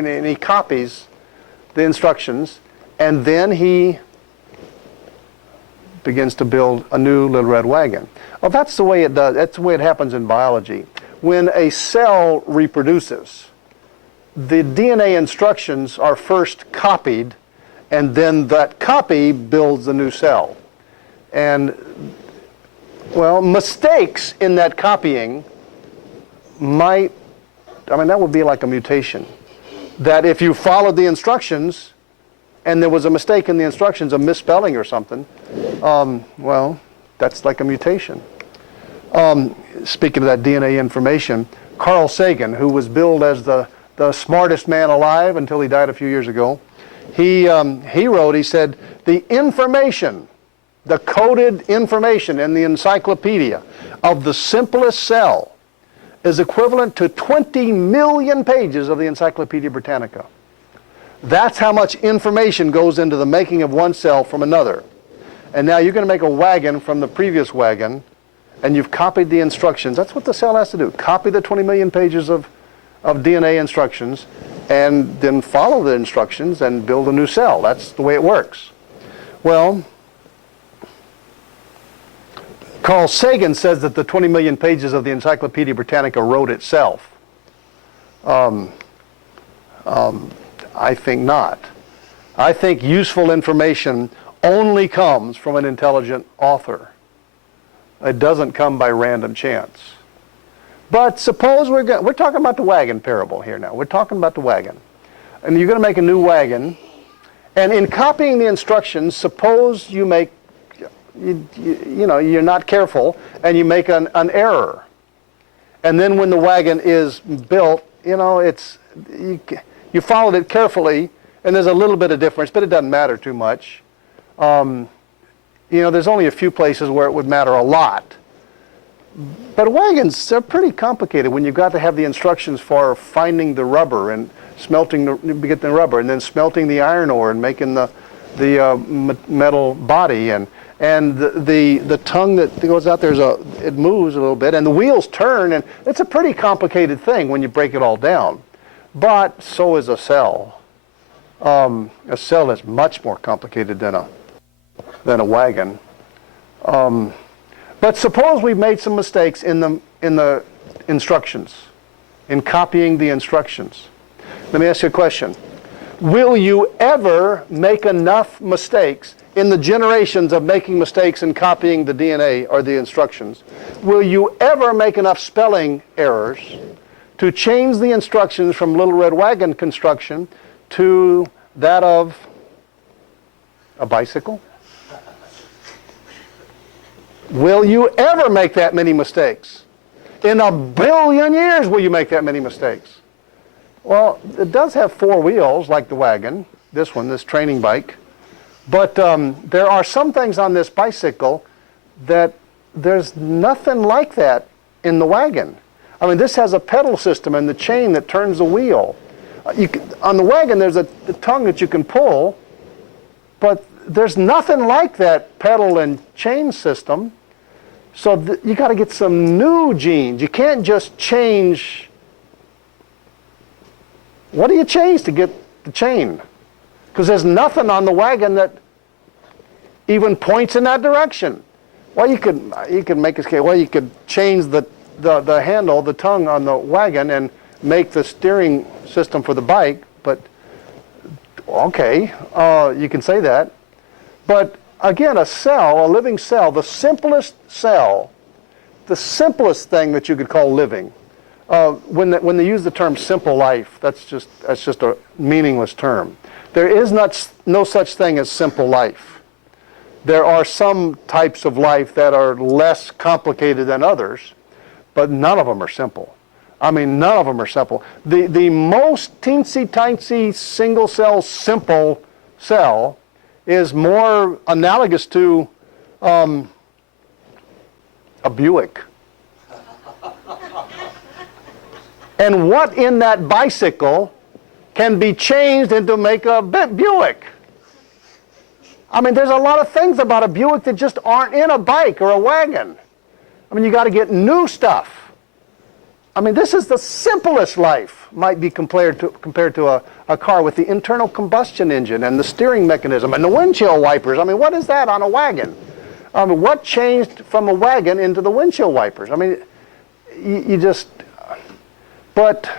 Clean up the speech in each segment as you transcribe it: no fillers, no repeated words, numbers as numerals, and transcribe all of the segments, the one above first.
and he copies the instructions, and then he begins to build a new little red wagon. Well, that's the way it does. That's the way it happens in biology. When a cell reproduces, the DNA instructions are first copied, and then that copy builds a new cell. And, well, mistakes in that copying might, that would be like a mutation. That if you followed the instructions and there was a mistake in the instructions, a misspelling or something, well, that's like a mutation. Speaking of that DNA information, Carl Sagan, who was billed as the smartest man alive until he died a few years ago, he said, the information, the coded information in the encyclopedia of the simplest cell is equivalent to 20 million pages of the Encyclopedia Britannica. That's how much information goes into the making of one cell from another. And now you're going to make a wagon from the previous wagon, and you've copied the instructions. That's what the cell has to do. Copy the 20 million pages of DNA instructions, and then follow the instructions and build a new cell. That's the way it works. Well, Carl Sagan says that the 20 million pages of the Encyclopedia Britannica wrote itself. I think not. I think useful information only comes from an intelligent author. It doesn't come by random chance. But suppose we're talking about the wagon parable here now. We're talking about the wagon. And you're going to make a new wagon. And in copying the instructions, suppose you make, you're not careful and you make an error. And then when the wagon is built, you followed it carefully, and there's a little bit of difference, but it doesn't matter too much. There's only a few places where it would matter a lot. But wagons, they're pretty complicated when you've got to have the instructions for finding the rubber and getting the rubber, and then smelting the iron ore and making the metal body, and the tongue that goes out there, it moves a little bit, and the wheels turn, and it's a pretty complicated thing when you break it all down. But so is a cell. A cell is much more complicated than a wagon. But suppose we've made some mistakes in the instructions, in copying the instructions. Let me ask you a question. Will you ever make enough mistakes in the generations of making mistakes in copying the DNA or the instructions? Will you ever make enough spelling errors to change the instructions from Little Red Wagon construction to that of a bicycle? Will you ever make that many mistakes? In 1 billion years will you make that many mistakes? Well, it does have 4 wheels like the wagon, this training bike. But there are some things on this bicycle that there's nothing like that in the wagon. This has a pedal system and the chain that turns the wheel. On the wagon, there's the tongue that you can pull, but there's nothing like that pedal and chain system. So you got to get some new genes. You can't just change. What do you change to get the chain? Because there's nothing on the wagon that even points in that direction. Well, you could make a scale. Well, you could change the handle, the tongue on the wagon, and make the steering system for the bike. But okay, you can say that. But again, a cell, a living cell, the simplest thing that you could call living. When they use the term simple life, that's just a meaningless term. There is no such thing as simple life. There are some types of life that are less complicated than others, but none of them are simple. None of them are simple. The most teensy-tiny single-cell simple cell is more analogous to a Buick. And what in that bicycle can be changed into make a Buick? There's a lot of things about a Buick that just aren't in a bike or a wagon. You got to get new stuff. This is the simplest life. might be compared to a car with the internal combustion engine and the steering mechanism and the windshield wipers. I mean, what is that on a wagon? What changed from a wagon into the windshield wipers? I mean, but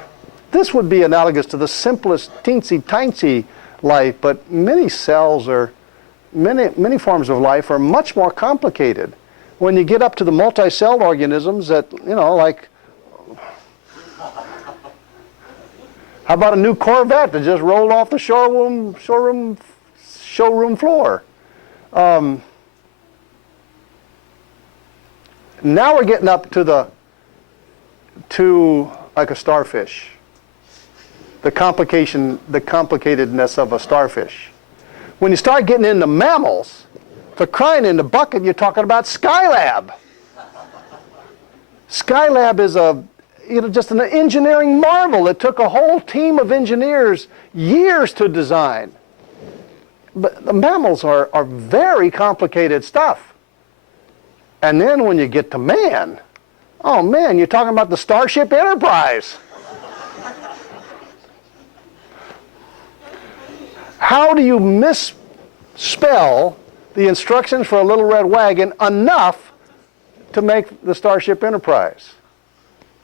this would be analogous to the simplest teensy-tiny life, but many forms of life are much more complicated. When you get up to the multi-celled organisms that, like, how about a new Corvette that just rolled off the showroom floor? Now we're getting up to like a starfish. The complicatedness of a starfish. When you start getting into mammals, for crying in the bucket, you're talking about Skylab. Skylab is just an engineering marvel. It took a whole team of engineers years to design. But the mammals are very complicated stuff. And then when you get to man, oh man, you're talking about the Starship Enterprise. How do you misspell the instructions for a little red wagon enough to make the Starship Enterprise?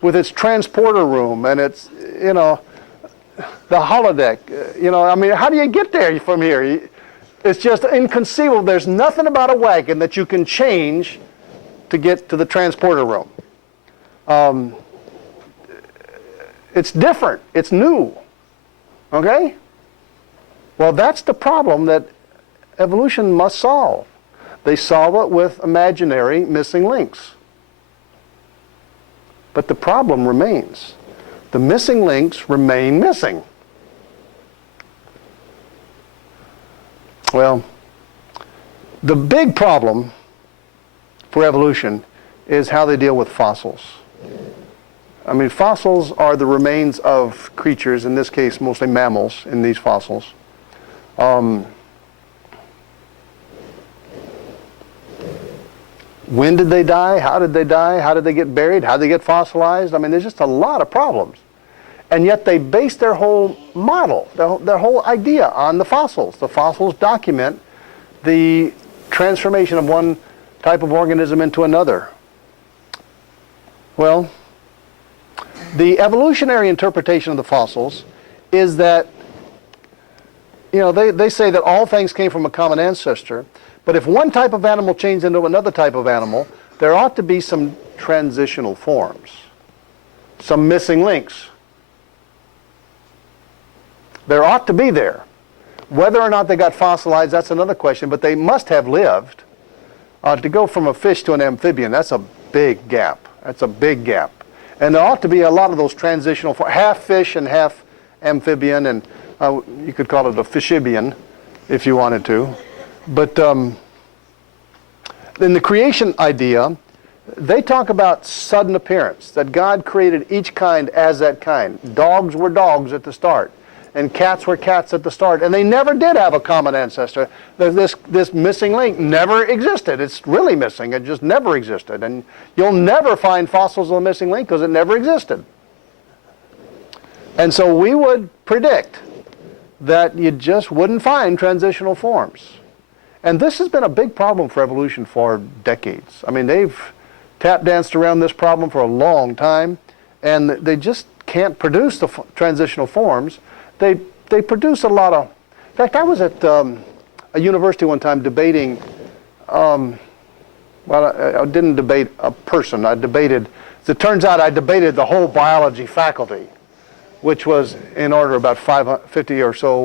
With its transporter room and its, the holodeck, I mean, how do you get there from here? It's just inconceivable. There's nothing about a wagon that you can change to get to the transporter room. It's different. It's new. Okay? Well, that's the problem that evolution must solve. They solve it with imaginary missing links. But the problem remains. The missing links remain missing. Well, the big problem for evolution is how they deal with fossils. I mean, fossils are the remains of creatures, in this case mostly mammals in these fossils. When did they die? How did they die? How did they get buried? How did they get fossilized? I mean, there's just a lot of problems. And yet they base their whole model, their whole idea on the fossils. The fossils document the transformation of one type of organism into another. Well, the evolutionary interpretation of the fossils is that, they say that all things came from a common ancestor, but if one type of animal changed into another type of animal, there ought to be some transitional forms, some missing links. There ought to be there. Whether or not they got fossilized, that's another question, but they must have lived. To go from a fish to an amphibian, that's a big gap. That's a big gap. And there ought to be a lot of those transitional forms, half fish and half amphibian, and you could call it a fishibian if you wanted to. But in the creation idea, they talk about sudden appearance, that God created each kind as that kind. Dogs were dogs at the start, and cats were cats at the start, and they never did have a common ancestor. This missing link never existed. It's really missing. It just never existed. And you'll never find fossils of the missing link because it never existed. And so we would predict that you just wouldn't find transitional forms. And this has been a big problem for evolution for decades. I mean, they've tap danced around this problem for a long time, and they just can't produce the transitional forms. They produce a lot of... In fact, I was at a university one time debating... I didn't debate a person. I debated... As it turns out, I debated the whole biology faculty, which was in order about 550 or so